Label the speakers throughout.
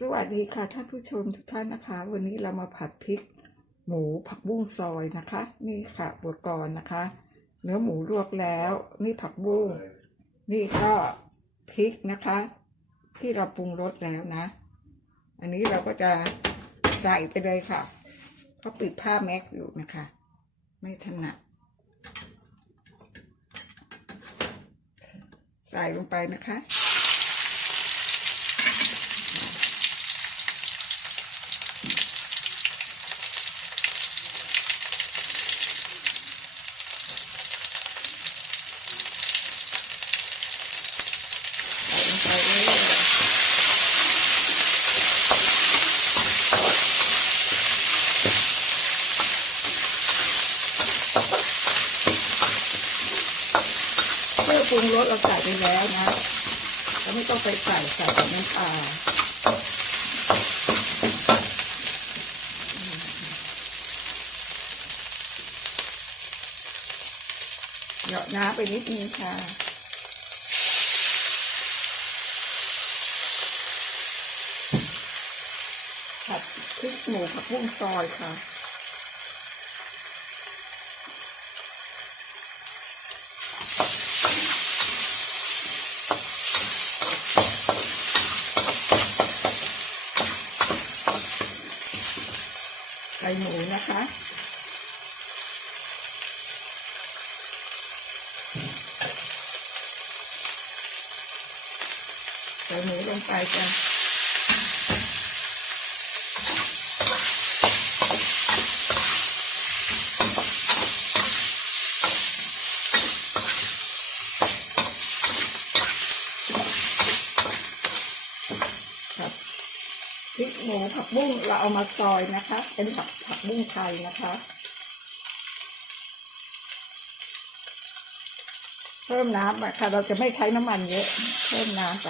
Speaker 1: สวัสดีค่ะท่านผู้ชมทุกท่านนะคะ วันนี้เรามาผัดพริก หมูผักบุ้งซอยนะคะ นี่ค่ะอุปกรนะคะ เนื้อหมูลวกแล้ว นี่ผักบุ้งนี่ก็พริกนะคะ ที่เราปรุงรสแล้วนะ อันนี้เราก็จะใส่ไปเลยค่ะเพราะปิดผ้าแม็กอยู่นะคะ ไม่ถนัดใส่ลงไปนะคะ ใส่ลงไป เครื่องปรุงรสเราใส่ไปแล้วนะเราไม่ต้องไปใส่ใส่แต่น้ำปลา เหยาะน้ำไปนิดนึงค่ะผัดพริกหมูผักบุ้งซอยค่ะใส่หมูนะคะ ใส่หมูลงไปจ้ะครับพริกหมูผักบุ้งเราเอามาซอยนะคะ เป็นผักผักบุ้งไทยนะคะเพิ่มน้ำอะค่ะเราจะไม่ใช้น้ำมันเยอะ เพิ่มน้ำไป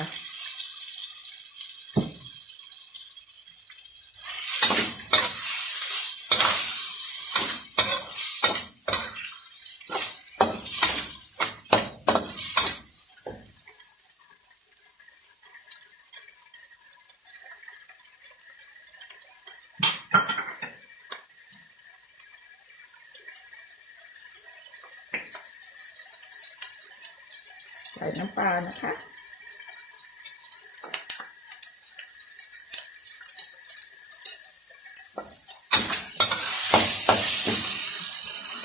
Speaker 1: ใส่น้ำปลานะคะ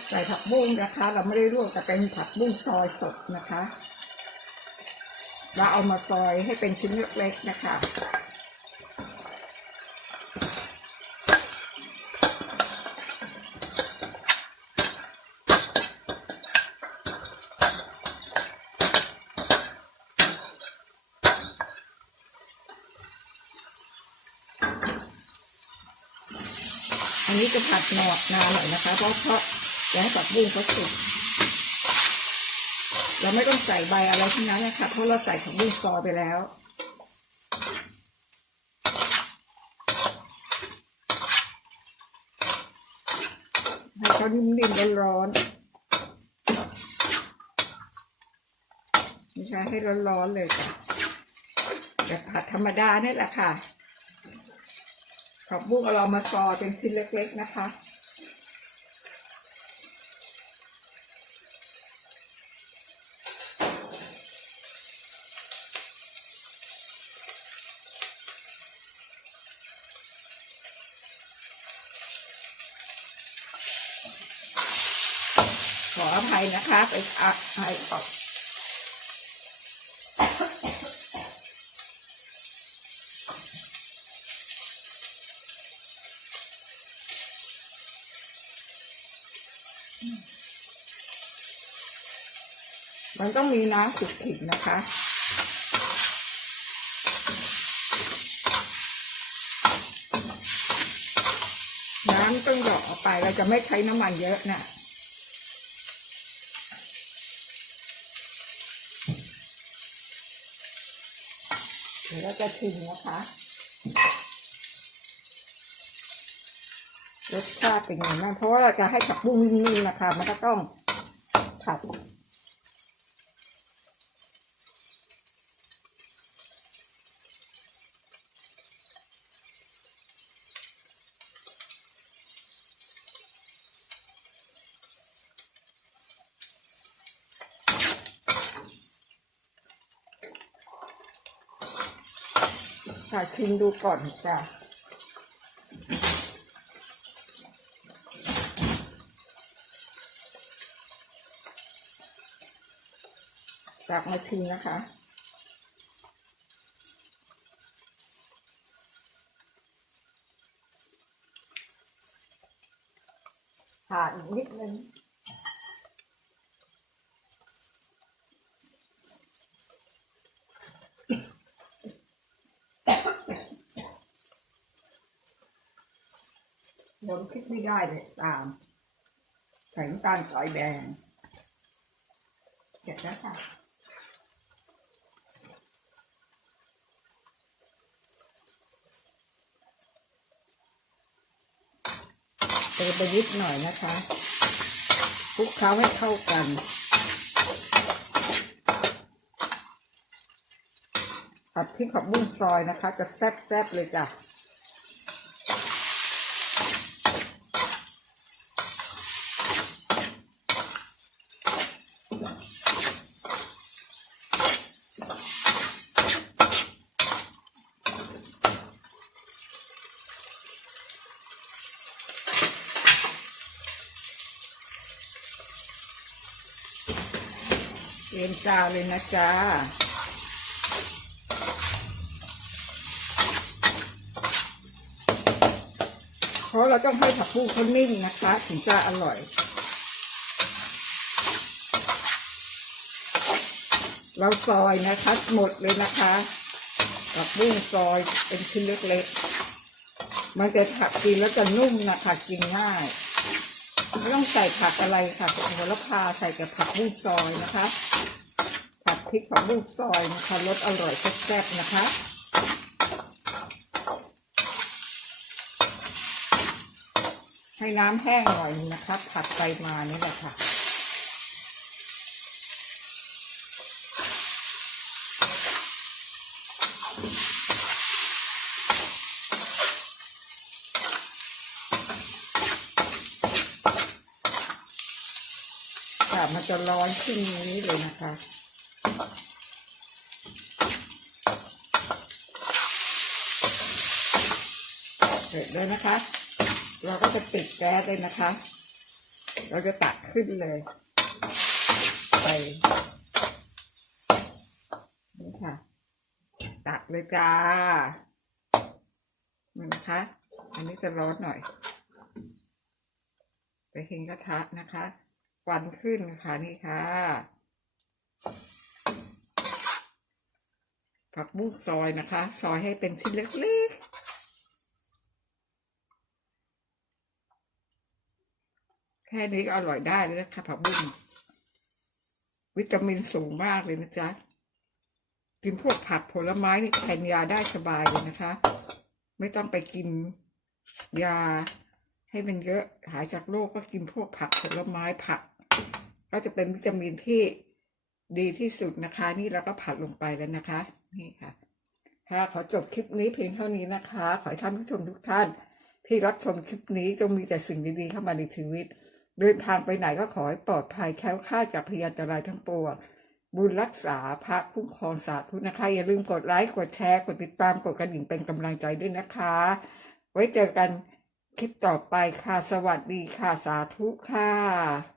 Speaker 1: ใส่ผักบุ้งนะคะ เราไม่ได้ลวกแต่เป็นผักบุ้งซอยสดนะคะเราเอามาซอยให้เป็นชิ้นเล็กๆนะคะ อันนี้จะผัดหนอดนานหน่อยนะคะ เพราะเพราะอยากให้ผักบุ้งเขาสุกเราไม่ต้องใส่ใบอะไรทั้งนั้นนะคะเพราะเราใส่ผักบุ้งซอยไปแล้วให้เขานิ่มๆร้อนๆไม่ใช่ให้ร้อนๆเลยค่ะแต่ผัดธรรมดานี่แหละค่ะ ผักบุ้งเรามาซอยเป็นชิ้นเล็ก ๆนะคะ ขออภัยนะคะไปอะไอออก มันต้องมีน้ำขุดขิดนะคะ น้ำต้องหยอกออกไป เราจะไม่ใช้น้ำมันเยอะนะเดี๋ยวเราจะชิมนะคะ รสชาติเป็นยังไงบ้างเพราะว่าเราจะให้ผักบุ้งนิ่มๆนะคะ มันก็ต้องผัดค่ะชิมดูก่อนจ้ะ ตักมาชิมนะคะ ผ่านอีกนิดนึงผมคิดไม่ได้เลยตามใส่น้ำตาลสายแดงเสร็จแล้วค่ะ ติมไปนิดหน่อยนะคะคลุกเคล้าให้เข้ากันผัดพริกขับบุ้งซอยนะคะ จะแซ่บๆเลยจ้ะ รียมจานเลยนะจ๊ะเพราะเราต้องให้ผักบุ้งเขานิ่มนะคะ ถึงจะอร่อย เราซอยนะคะหมดเลยนะคะผักบุ้งซอยเป็นชิ้นเล็กๆมันจะถักกินแล้วจะนุ่มนะคะกินง่าย ไม่ต้องใส่ผักอะไรค่ะโหระพาใส่กับผักบุ้งซอยนะคะ ผัดพริกผักบุ้งซอยนะคะรสอร่อยแซ่บๆนะคะให้น้ำแห้งหน่อยนึงนะคะผัดไปมานี่แหละค่ะค่ะ มันจะร้อนขึ้นนี้เลยนะคะ เสร็จแล้วนะคะ เราก็จะปิดแก๊สเลยนะคะ เราจะตักขึ้นเลยไปนี่ค่ะ ตักเลยจ้านี่นะคะอันนี้จะร้อนหน่อย ไปเห็นกระทะนะคะ ควันขึ้นค่ะนี่ค่ะ ผักบุ้งซอยนะคะ ซอยให้เป็นชิ้นเล็กๆ แค่นี้ก็อร่อยได้แล้วนะคะผักบุ้งวิตามินสูงมากเลยนะจ๊ะ กินพวกผักผลไม้นี่แทนยาได้สบายเลยนะคะ ไม่ต้องไปกินยาให้มันเยอะ หายจากโรคก็กินพวกผักผลไม้ผัก ก็จะเป็นวิตามินที่ดีที่สุดนะคะ นี่เราก็ผัดลงไปแล้วนะคะ นี่ค่ะค่ะขอจบคลิปนี้เพียงเท่านี้นะคะ ขอให้ท่านผู้ชมทุกท่าน ที่รับชมคลิปนี้จงมีแต่สิ่งดีๆเข้ามาในชีวิต เดินทางไปไหนก็ขอให้ปลอดภัยแค้วคลาดจากพยันตรายทั้งปวงบุญรักษาพระคุ้มครองสาธุนะคะ อย่าลืมกดไลค์กดแชร์ กดติดตามกดกระดิ่งเป็นกำลังใจด้วยนะคะ ไว้เจอกันคลิปต่อไปค่ะ สวัสดีค่ะสาธุค่ะ